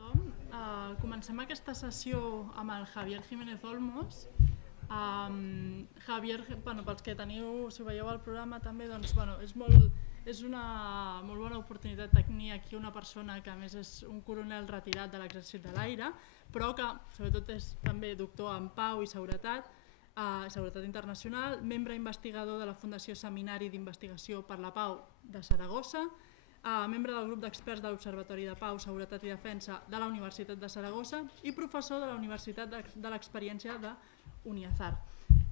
tothom. Comencem aquesta sessió amb el Javier Jiménez Olmos. Javier, pels que teniu, si veieu el programa també, doncs, és una molt bona oportunitat tenir aquí una persona que a més és un coronel retirat de l'Exèrcit de l'Aire, però que sobretot és també doctor en Pau i Seguretat Internacional, membre investigador de la Fundació Seminari d'Investigació per la Pau de Saragossa, membre del grup d'experts de l'Observatori de Pau, Seguretat i Defensa de la Universitat de Saragossa i professor de la Universitat de l'Experiència de UNIAZAR.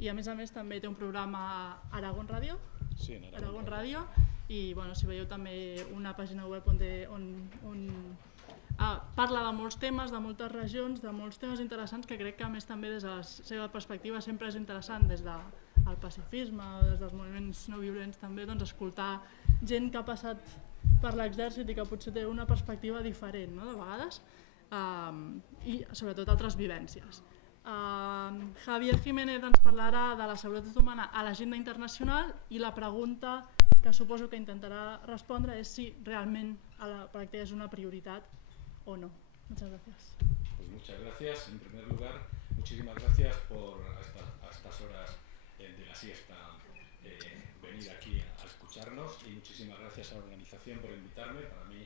I a més també té un programa a Aragón Ràdio, sí, Aragón Ràdio, i si veieu també una pàgina web on parla de molts temes, de moltes regions, de molts temes interessants que crec que a més també des de la seva perspectiva sempre és interessant, des del pacifisme o des dels moviments no violents també, escoltar gent que ha passat per l'exèrcit i que potser té una perspectiva diferent, no, de vegades, i sobretot altres vivències. Javier Jiménez ens parlarà de la seguretat humana a l'agenda internacional i la pregunta que suposo que intentará responder es si realmente a la práctica es una prioridad o no. Muchas gracias. Pues muchas gracias. En primer lugar, muchísimas gracias por a estas horas de la siesta venir aquí a escucharnos, y muchísimas gracias a la organización por invitarme. Para mí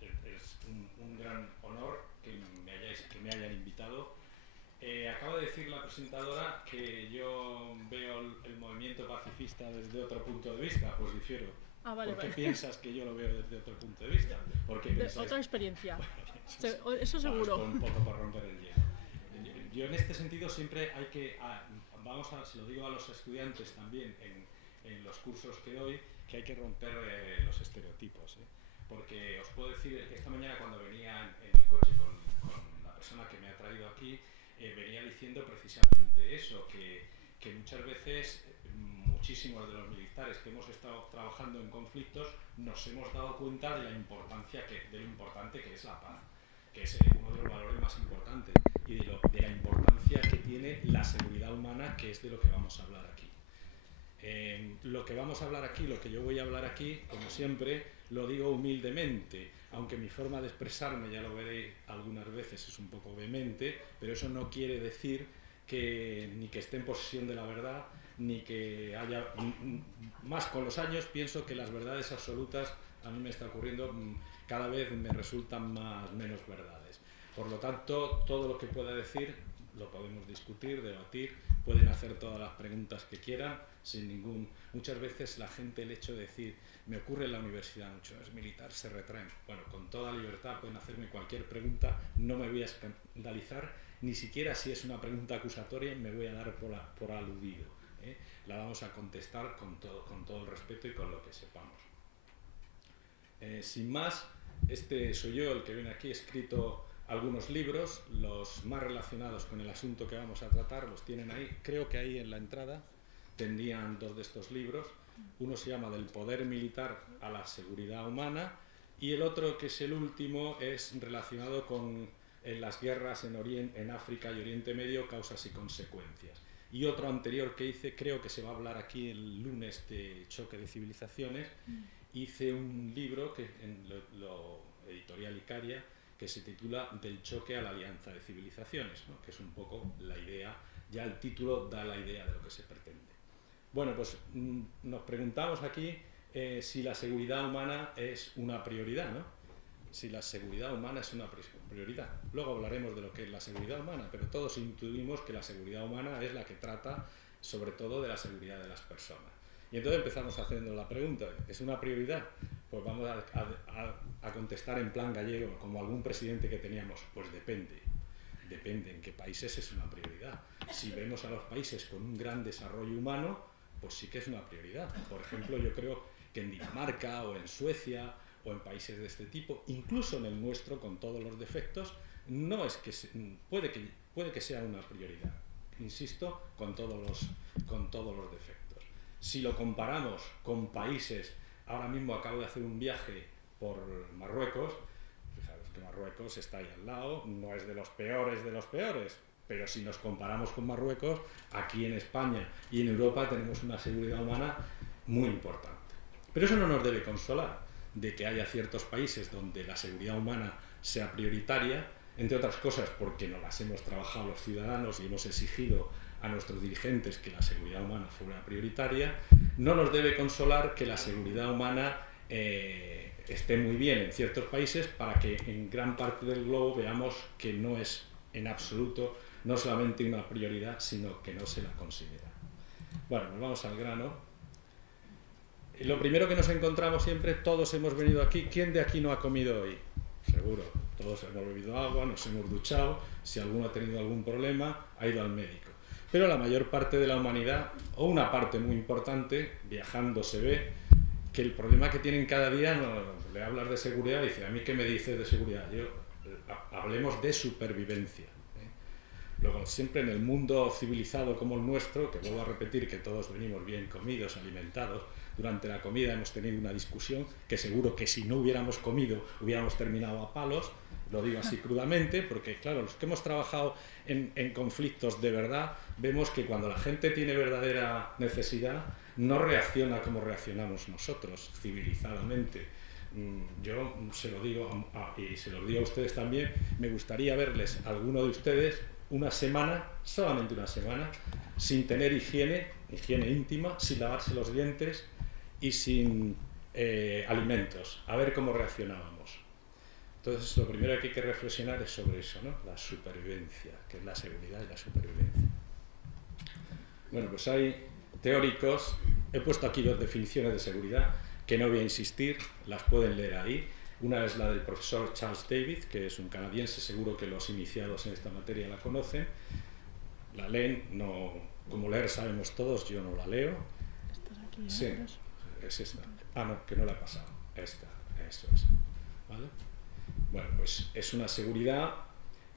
es un gran honor que me hayan invitado. Acaba de decir la presentadora que yo veo el movimiento pacifista desde otro punto de vista. Pues difiero. ¿Por qué piensas que yo lo veo desde otro punto de vista? ¿Por qué pensáis? Otra experiencia. Bueno, eso seguro. Un poco para romper el hielo. Yo en este sentido siempre hay que, se lo digo a los estudiantes también en los cursos que doy, que hay que romper los estereotipos. Porque os puedo decir que esta mañana cuando venía en el coche con la persona que me ha traído aquí, venía diciendo precisamente eso, que muchas veces muchísimos de los militares que hemos estado trabajando en conflictos nos hemos dado cuenta de lo importante que es la paz, que es uno de los valores más importantes, y de la importancia que tiene la seguridad humana, que es de lo que vamos a hablar aquí. Lo que vamos a hablar aquí, lo que yo voy a hablar aquí, como siempre, lo digo humildemente, aunque mi forma de expresarme, ya lo veréis algunas veces, es un poco vehemente, pero eso no quiere decir ni que esté en posesión de la verdad, ni que haya... Más con los años pienso que las verdades absolutas, a mí me está ocurriendo, cada vez me resultan menos verdades. Por lo tanto, todo lo que pueda decir lo podemos discutir, debatir, pueden hacer todas las preguntas que quieran, sin ningún... Muchas veces la gente, el hecho de decir, me ocurre en la universidad, mucho es militar, se retraen. Bueno, con toda libertad pueden hacerme cualquier pregunta, no me voy a escandalizar, ni siquiera si es una pregunta acusatoria me voy a dar por aludido. La vamos a contestar con todo el respeto y con lo que sepamos. Sin más, soy yo el que viene aquí, he escrito algunos libros, los más relacionados con el asunto que vamos a tratar, los tienen ahí. Creo que ahí en la entrada tendrían dos de estos libros. Uno se llama Del poder militar a la seguridad humana, y el otro, que es el último, es relacionado con las guerras en África y Oriente Medio, causas y consecuencias. Y otro anterior que hice, creo que se va a hablar aquí el lunes, de choque de civilizaciones. Hice un libro que en lo editorial Icaria, que se titula Del choque a la alianza de civilizaciones, ¿no? Que es un poco la idea, ya el título da la idea de lo que se pretende. Bueno, pues nos preguntamos aquí si la seguridad humana es una prioridad, ¿no? Si la seguridad humana es una prioridad. Luego hablaremos de lo que es la seguridad humana, pero todos intuimos que la seguridad humana es la que trata sobre todo de la seguridad de las personas. Y entonces empezamos haciendo la pregunta, ¿es una prioridad? Pues vamos a contestar en plan gallego, como algún presidente que teníamos. Pues depende. Depende en qué países es una prioridad. Si vemos a los países con un gran desarrollo humano, pues sí que es una prioridad. Por ejemplo, yo creo que en Dinamarca o en Suecia o en países de este tipo, incluso en el nuestro, con todos los defectos, no es que puede que sea una prioridad. Insisto, con todos los defectos. Si lo comparamos con países, ahora mismo acabo de hacer un viaje por Marruecos, fijaros que Marruecos está ahí al lado, no es de los peores, pero si nos comparamos con Marruecos, aquí en España y en Europa tenemos una seguridad humana muy importante. Pero eso no nos debe consolar, de que haya ciertos países donde la seguridad humana sea prioritaria entre otras cosas porque nos las hemos trabajado los ciudadanos y hemos exigido a nuestros dirigentes que la seguridad humana fuera prioritaria, no nos debe consolar que la seguridad humana esté muy bien en ciertos países para que en gran parte del globo veamos que no es en absoluto no solamente una prioridad, sino que no se la considera. Bueno, nos vamos al grano. Lo primero que nos encontramos siempre, todos hemos venido aquí. ¿Quién de aquí no ha comido hoy? Seguro, todos hemos bebido agua, nos hemos duchado, si alguno ha tenido algún problema, ha ido al médico. Pero la mayor parte de la humanidad, o una parte muy importante, viajando se ve que el problema que tienen cada día, le hablas de seguridad y dice, ¿a mí qué me dices de seguridad? Hablemos de supervivencia. Luego, siempre en el mundo civilizado como el nuestro, que vuelvo a repetir que todos venimos bien comidos, alimentados, durante la comida hemos tenido una discusión que seguro que si no hubiéramos comido hubiéramos terminado a palos, lo digo así crudamente, porque claro, los que hemos trabajado en conflictos de verdad, vemos que cuando la gente tiene verdadera necesidad, no reacciona como reaccionamos nosotros, civilizadamente. Yo se lo digo, y se lo digo a ustedes también, me gustaría verles a alguno de ustedes una semana, solamente una semana, sin tener higiene íntima, sin lavarse los dientes y sin alimentos, a ver cómo reaccionábamos. Entonces, lo primero que hay que reflexionar es sobre eso, ¿no? La supervivencia, que es la seguridad y la supervivencia. Bueno, pues hay teóricos, he puesto aquí 2 definiciones de seguridad, que no voy a insistir, las pueden leer ahí. Una es la del profesor Charles David, que es un canadiense, seguro que los iniciados en esta materia la conocen. La leen, no, como leer sabemos todos, yo no la leo. ¿Estás aquí? Sí, es esta. Ah, no, que no la he pasado. Esta, eso es. ¿Vale? Bueno, pues es una seguridad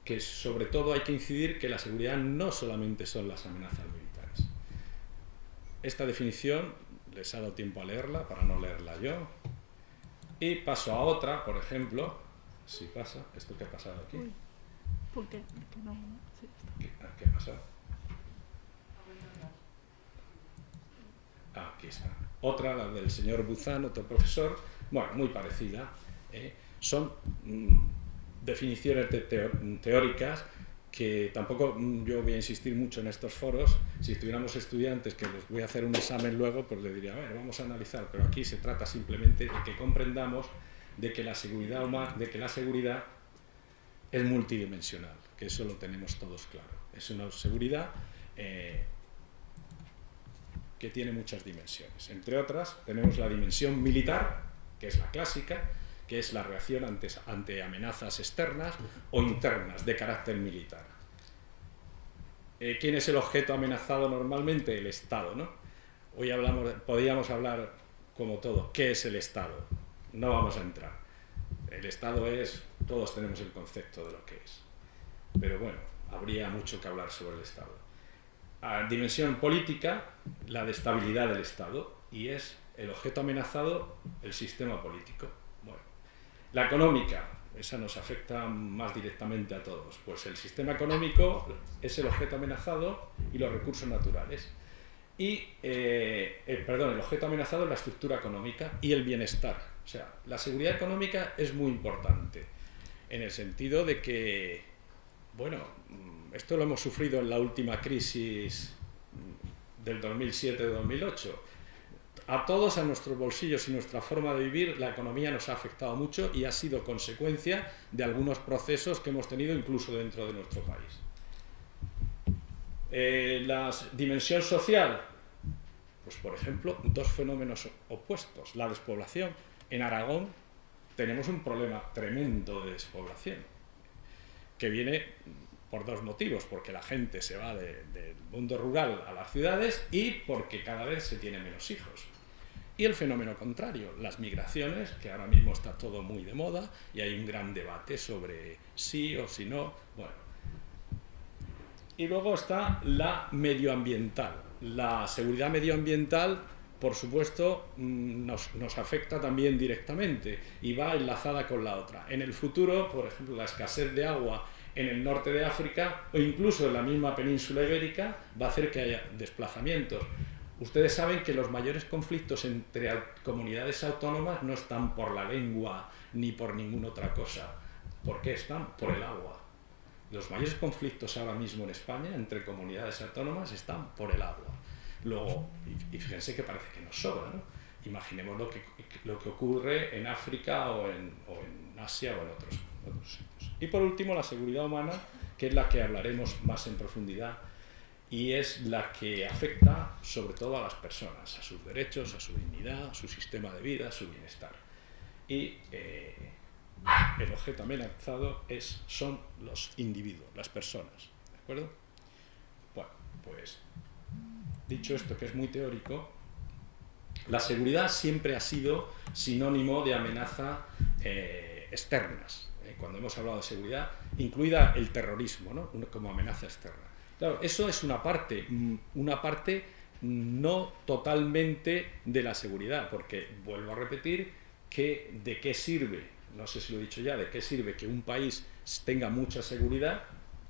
que sobre todo hay que incidir que la seguridad no solamente son las amenazas militares. Esta definición les ha dado tiempo a leerla, para no leerla yo. Y paso a otra, por ejemplo, si pasa, ¿esto qué ha pasado aquí? Uy, ¿por qué? Porque no, sí, está. ¿Qué ha pasado? Ah, aquí está. Otra, la del señor Buzán, otro profesor, bueno, muy parecida. Son definiciones teóricas que tampoco yo voy a insistir mucho en estos foros. Si tuviéramos estudiantes que les voy a hacer un examen luego, pues les diría, a ver, vamos a analizar, pero aquí se trata simplemente de que comprendamos de que la seguridad es multidimensional, que eso lo tenemos todos claro. Es una seguridad que tiene muchas dimensiones. Entre otras, tenemos la dimensión militar, que es la clásica, que es la reacción ante amenazas externas o internas de carácter militar. ¿Quién es el objeto amenazado normalmente? El Estado, ¿no? Hoy podríamos hablar como todo, ¿qué es el Estado? No vamos a entrar. El Estado es, todos tenemos el concepto de lo que es. Pero bueno, habría mucho que hablar sobre el Estado. A dimensión política, la de estabilidad del Estado, y es el objeto amenazado, el sistema político. Bueno, la económica, esa nos afecta más directamente a todos. Pues el sistema económico es el objeto amenazado y los recursos naturales. Y, el objeto amenazado es la estructura económica y el bienestar. O sea, la seguridad económica es muy importante, en el sentido de que, bueno, esto lo hemos sufrido en la última crisis del 2007-2008. A todos, a nuestros bolsillos y nuestra forma de vivir, la economía nos ha afectado mucho y ha sido consecuencia de algunos procesos que hemos tenido incluso dentro de nuestro país. La dimensión social, pues por ejemplo, 2 fenómenos opuestos. La despoblación. En Aragón tenemos un problema tremendo de despoblación, que viene por 2 motivos, porque la gente se va del mundo rural a las ciudades y porque cada vez se tiene menos hijos. Y el fenómeno contrario, las migraciones, que ahora mismo está todo muy de moda y hay un gran debate sobre sí o si no. Bueno. Y luego está la medioambiental. La seguridad medioambiental, por supuesto, nos afecta también directamente y va enlazada con la otra. En el futuro, por ejemplo, la escasez de agua en el norte de África o incluso en la misma península ibérica va a hacer que haya desplazamientos. Ustedes saben que los mayores conflictos entre comunidades autónomas no están por la lengua ni por ninguna otra cosa. ¿Por qué están? Por el agua. Los mayores conflictos ahora mismo en España entre comunidades autónomas están por el agua. Luego, y fíjense que parece que nos sobra, ¿no? Imaginemos lo que ocurre en África o en Asia o en otros sitios. Y por último, la seguridad humana, que es la que hablaremos más en profundidad, y es la que afecta sobre todo a las personas, a sus derechos, a su dignidad, a su sistema de vida, a su bienestar. Y el objeto amenazado son los individuos, las personas, ¿de acuerdo? Bueno, pues dicho esto, que es muy teórico, la seguridad siempre ha sido sinónimo de amenaza externas. Cuando hemos hablado de seguridad, incluida el terrorismo, ¿no? Como amenaza externa. Claro, eso es una parte no totalmente de la seguridad, porque vuelvo a repetir que de qué sirve, no sé si lo he dicho ya, de qué sirve que un país tenga mucha seguridad,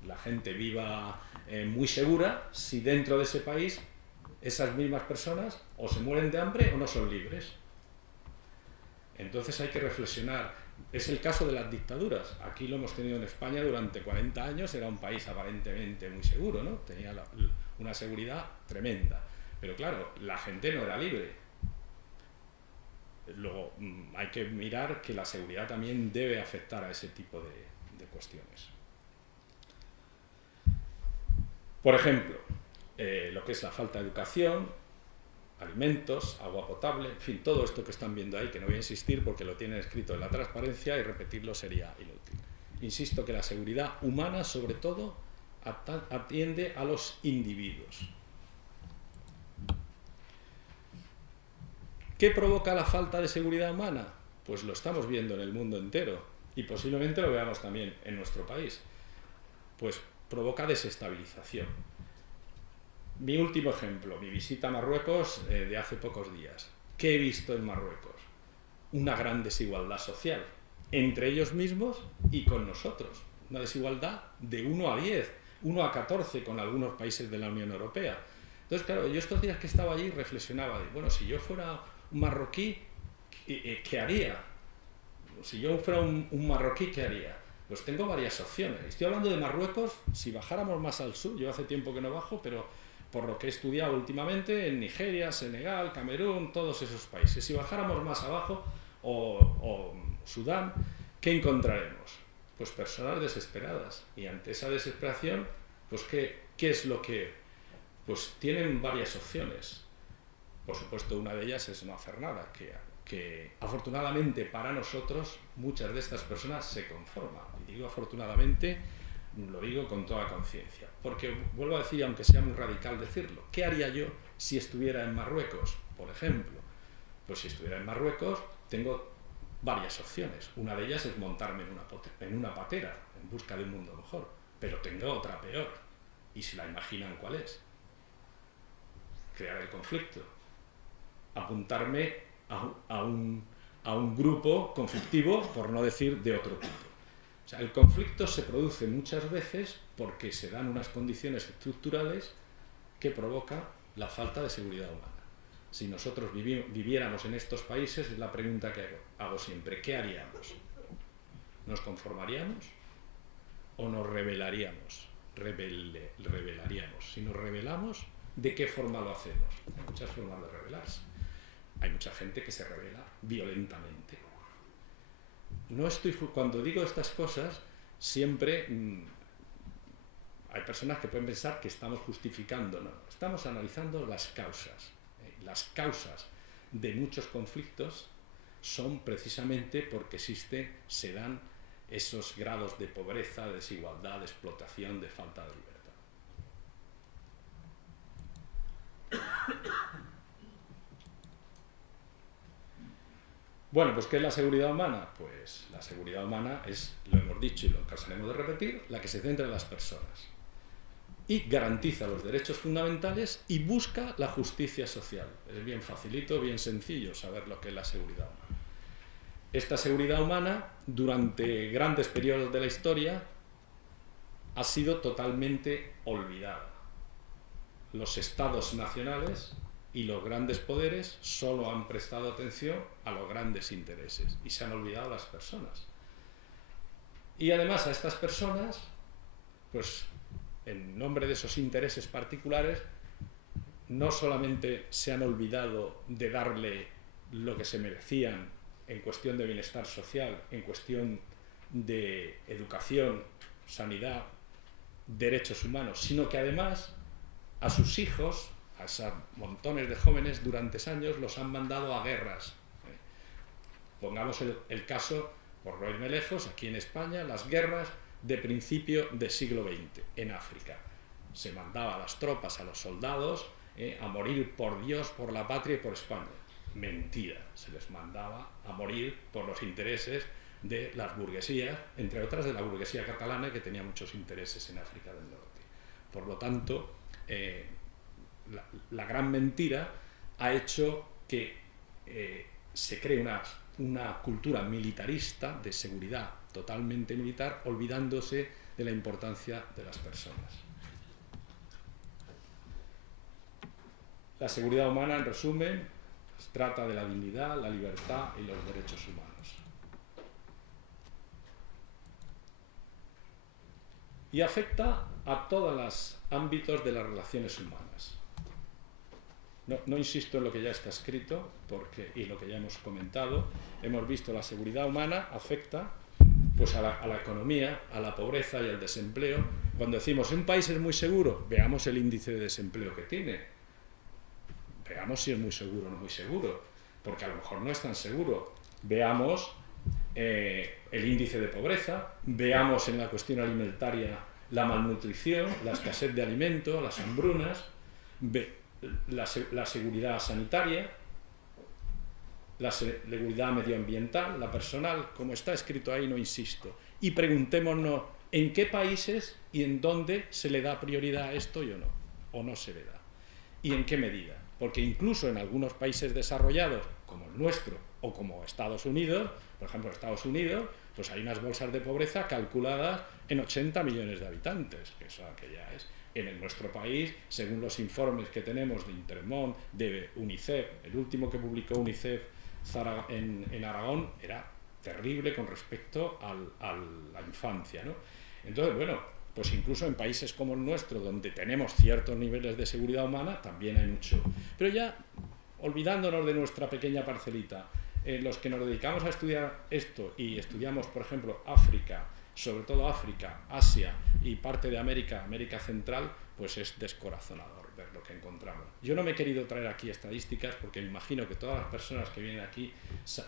la gente viva muy segura, si dentro de ese país esas mismas personas o se mueren de hambre o no son libres. Entonces hay que reflexionar. Es el caso de las dictaduras. Aquí lo hemos tenido en España durante 40 años, era un país aparentemente muy seguro, ¿no? Tenía una seguridad tremenda. Pero claro, la gente no era libre. Luego hay que mirar que la seguridad también debe afectar a ese tipo de cuestiones. Por ejemplo, lo que es la falta de educación, alimentos, agua potable, en fin, todo esto que están viendo ahí, que no voy a insistir porque lo tienen escrito en la transparencia y repetirlo sería inútil. Insisto que la seguridad humana, sobre todo, atiende a los individuos. ¿Qué provoca la falta de seguridad humana? Pues lo estamos viendo en el mundo entero y posiblemente lo veamos también en nuestro país. Pues provoca desestabilización. Mi último ejemplo, mi visita a Marruecos de hace pocos días. ¿Qué he visto en Marruecos? Una gran desigualdad social, entre ellos mismos y con nosotros. Una desigualdad de 1 a 10, 1 a 14 con algunos países de la Unión Europea. Entonces, claro, yo estos días que estaba allí reflexionaba, bueno, si yo fuera un marroquí, ¿qué haría? Si yo fuera un marroquí, ¿qué haría? Pues tengo varias opciones. Estoy hablando de Marruecos, si bajáramos más al sur, yo hace tiempo que no bajo, pero por lo que he estudiado últimamente, en Nigeria, Senegal, Camerún, todos esos países. Si bajáramos más abajo, o Sudán, ¿qué encontraremos? Pues personas desesperadas. Y ante esa desesperación, pues ¿qué es lo que...? Pues tienen varias opciones. Por supuesto, una de ellas es no hacer nada, que afortunadamente para nosotros, muchas de estas personas se conforman. Y digo afortunadamente, lo digo con toda conciencia. Porque, vuelvo a decir, aunque sea muy radical decirlo, ¿qué haría yo si estuviera en Marruecos, por ejemplo? Pues si estuviera en Marruecos, tengo varias opciones. Una de ellas es montarme en una patera, en busca de un mundo mejor. Pero tengo otra peor. ¿Y si la imaginan cuál es? Crear el conflicto. Apuntarme a un grupo conflictivo, por no decir de otro tipo. O sea, el conflicto se produce muchas veces porque se dan unas condiciones estructurales que provocan la falta de seguridad humana. Si nosotros viviéramos en estos países, es la pregunta que hago siempre, ¿qué haríamos? ¿Nos conformaríamos o nos rebelaríamos? Rebelaríamos. Si nos rebelamos, ¿de qué forma lo hacemos? Hay muchas formas de rebelarse. Hay mucha gente que se rebela violentamente. Cuando digo estas cosas, siempre hay personas que pueden pensar que estamos justificando. No, estamos analizando las causas. Las causas de muchos conflictos son precisamente porque se dan esos grados de pobreza, de desigualdad, de explotación, de falta de libertad. Bueno, pues ¿qué es la seguridad humana? Pues la seguridad humana es, lo hemos dicho y lo cansaremos de repetir, la que se centra en las personas y garantiza los derechos fundamentales y busca la justicia social. Es bien facilito, bien sencillo saber lo que es la seguridad humana. Esta seguridad humana, durante grandes periodos de la historia, ha sido totalmente olvidada. Los estados nacionales y los grandes poderes solo han prestado atención a los grandes intereses y se han olvidado las personas. Y además a estas personas pues en nombre de esos intereses particulares, no solamente se han olvidado de darle lo que se merecían en cuestión de bienestar social, en cuestión de educación, sanidad, derechos humanos, sino que además a sus hijos, a esos montones de jóvenes, durante años los han mandado a guerras. Pongamos el caso, por no irme lejos, aquí en España, las guerras de principio del siglo XX, en África. Se mandaba a las tropas, a los soldados, a morir por Dios, por la patria y por España. Mentira, se les mandaba a morir por los intereses de las burguesías, entre otras de la burguesía catalana, que tenía muchos intereses en África del Norte. Por lo tanto, la gran mentira ha hecho que se cree una cultura militarista, de seguridad totalmente militar, olvidándose de la importancia de las personas. La seguridad humana, en resumen, trata de la dignidad, la libertad y los derechos humanos. Y afecta a todos los ámbitos de las relaciones humanas. No insisto en lo que ya está escrito, y lo que ya hemos comentado. Hemos visto la seguridad humana afecta pues, a la economía, a la pobreza y al desempleo. Cuando decimos un país es muy seguro, veamos el índice de desempleo que tiene. Veamos si es muy seguro o no muy seguro, porque a lo mejor no es tan seguro. Veamos el índice de pobreza, veamos en la cuestión alimentaria la malnutrición, la escasez de alimento, las hambrunas, la seguridad sanitaria, la seguridad medioambiental, la personal, como está escrito ahí, no insisto. Y preguntémonos en qué países y en dónde se le da prioridad a esto y o no se le da. Y en qué medida. Porque incluso en algunos países desarrollados, como el nuestro, o como Estados Unidos, por ejemplo, Estados Unidos, pues hay unas bolsas de pobreza calculadas en 80 millones de habitantes, que ya es. En nuestro país, según los informes que tenemos de Intermón, de UNICEF, el último que publicó UNICEF en Aragón era terrible con respecto a la infancia, ¿no? Entonces, bueno, pues incluso en países como el nuestro, donde tenemos ciertos niveles de seguridad humana, también hay mucho. Pero ya, olvidándonos de nuestra pequeña parcelita, los que nos dedicamos a estudiar esto y estudiamos, por ejemplo, África, sobre todo África, Asia y parte de América Central, pues es descorazonador ver lo que encontramos. Yo no me he querido traer aquí estadísticas porque me imagino que todas las personas que vienen aquí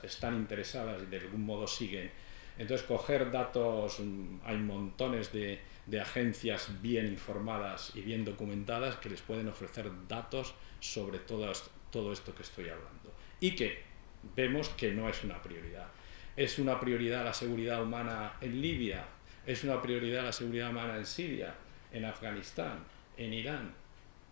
están interesadas y de algún modo siguen. Entonces, coger datos, hay montones de agencias bien informadas y bien documentadas que les pueden ofrecer datos sobre todo esto que estoy hablando. Y que vemos que no es una prioridad. ¿Es una prioridad la seguridad humana en Libia? ¿Es una prioridad la seguridad humana en Siria, en Afganistán, en Irán?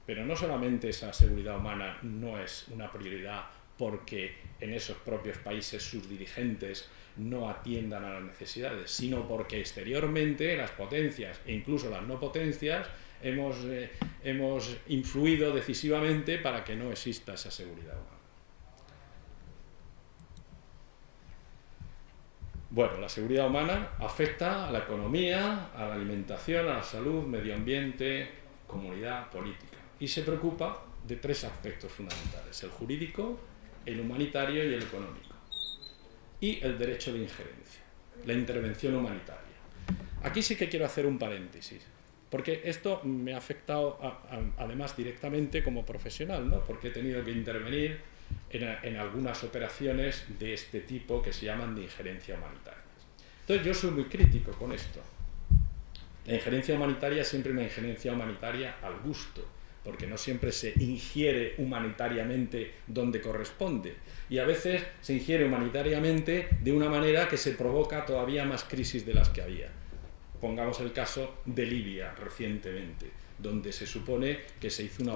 Pero no solamente esa seguridad humana no es una prioridad porque en esos propios países sus dirigentes no atiendan a las necesidades, sino porque exteriormente las potencias e incluso las no potencias hemos influido decisivamente para que no exista esa seguridad humana. Bueno, la seguridad humana afecta a la economía, a la alimentación, a la salud, medio ambiente, comunidad, política. Y se preocupa de tres aspectos fundamentales: el jurídico, el humanitario y el económico. Y el derecho de injerencia, la intervención humanitaria. Aquí sí que quiero hacer un paréntesis, porque esto me ha afectado además directamente como profesional, ¿no? Porque he tenido que intervenir en algunas operaciones de este tipo que se llaman de injerencia humanitaria. Entonces yo soy muy crítico con esto. La injerencia humanitaria es siempre una injerencia humanitaria al gusto, porque no siempre se ingiere humanitariamente donde corresponde, y a veces se ingiere humanitariamente de una manera que se provoca todavía más crisis de las que había. Pongamos el caso de Libia recientemente, donde se supone que se hizo una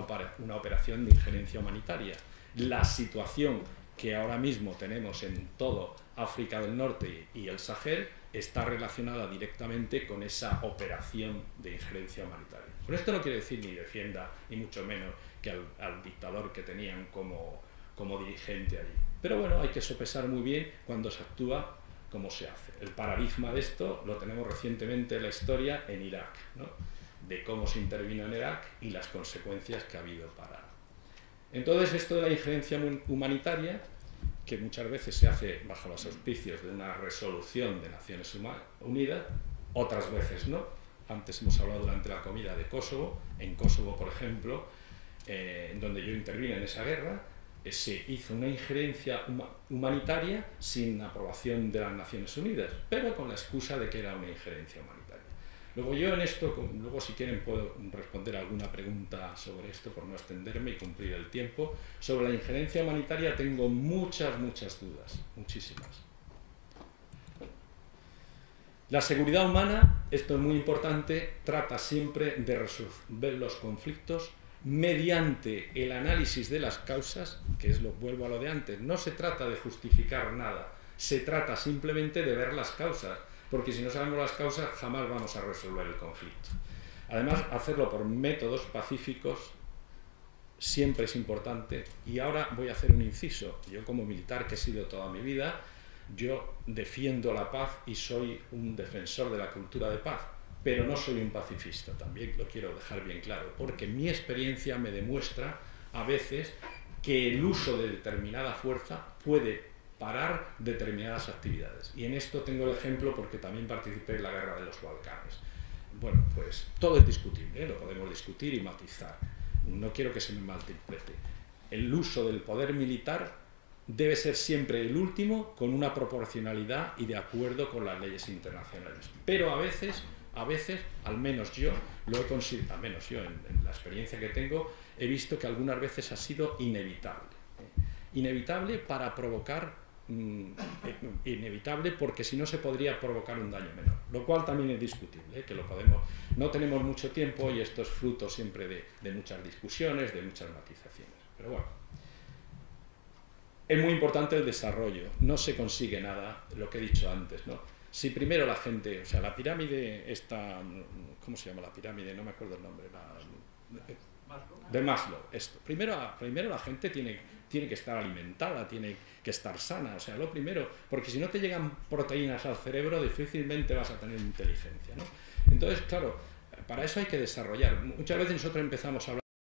operación de injerencia humanitaria. La situación que ahora mismo tenemos en todo África del Norte y el Sahel está relacionada directamente con esa operación de injerencia humanitaria. Con esto no quiere decir ni defienda, ni mucho menos, que al dictador que tenían como dirigente allí. Pero bueno, hay que sopesar muy bien cuando se actúa cómo se hace. El paradigma de esto lo tenemos recientemente en la historia en Irak, ¿no? De cómo se intervino en Irak y las consecuencias que ha habido para... Entonces, esto de la injerencia humanitaria, que muchas veces se hace bajo los auspicios de una resolución de Naciones Unidas, otras veces no. Antes hemos hablado durante la comida de Kosovo. En Kosovo, por ejemplo, donde yo intervine en esa guerra, se hizo una injerencia humanitaria sin aprobación de las Naciones Unidas, pero con la excusa de que era una injerencia humanitaria. Luego yo en esto, luego si quieren puedo responder alguna pregunta sobre esto por no extenderme y cumplir el tiempo. Sobre la injerencia humanitaria tengo muchas dudas, muchísimas. La seguridad humana, esto es muy importante, trata siempre de resolver los conflictos mediante el análisis de las causas, que es vuelvo a lo de antes, no se trata de justificar nada, se trata simplemente de ver las causas, porque si no sabemos las causas jamás vamos a resolver el conflicto. Además, hacerlo por métodos pacíficos siempre es importante. Y ahora voy a hacer un inciso. Yo como militar que he sido toda mi vida, yo defiendo la paz y soy un defensor de la cultura de paz, pero no soy un pacifista, también lo quiero dejar bien claro, porque mi experiencia me demuestra a veces que el uso de determinada fuerza puede parar determinadas actividades. Y en esto tengo el ejemplo porque también participé en la guerra de los Balcanes. Bueno, pues todo es discutible, lo podemos discutir y matizar. No quiero que se me malinterprete. El uso del poder militar debe ser siempre el último, con una proporcionalidad y de acuerdo con las leyes internacionales. Pero a veces, al menos yo, lo he considerado, al menos yo en la experiencia que tengo, he visto que algunas veces ha sido inevitable. Inevitable para provocar, inevitable porque si no se podría provocar un daño menor, lo cual también es discutible, que lo podemos, no tenemos mucho tiempo y esto es fruto siempre de muchas discusiones, de muchas matizaciones, pero bueno. Es muy importante el desarrollo, no se consigue nada, lo que he dicho antes, ¿no? Si primero la gente, o sea, la pirámide esta, ¿cómo se llama la pirámide? No me acuerdo el nombre, de Maslow, esto. Primero la gente tiene que estar alimentada, tiene que estar sana, o sea, lo primero, porque si no te llegan proteínas al cerebro, difícilmente vas a tener inteligencia, ¿no? Entonces, claro, para eso hay que desarrollar. Muchas veces nosotros empezamos a hablar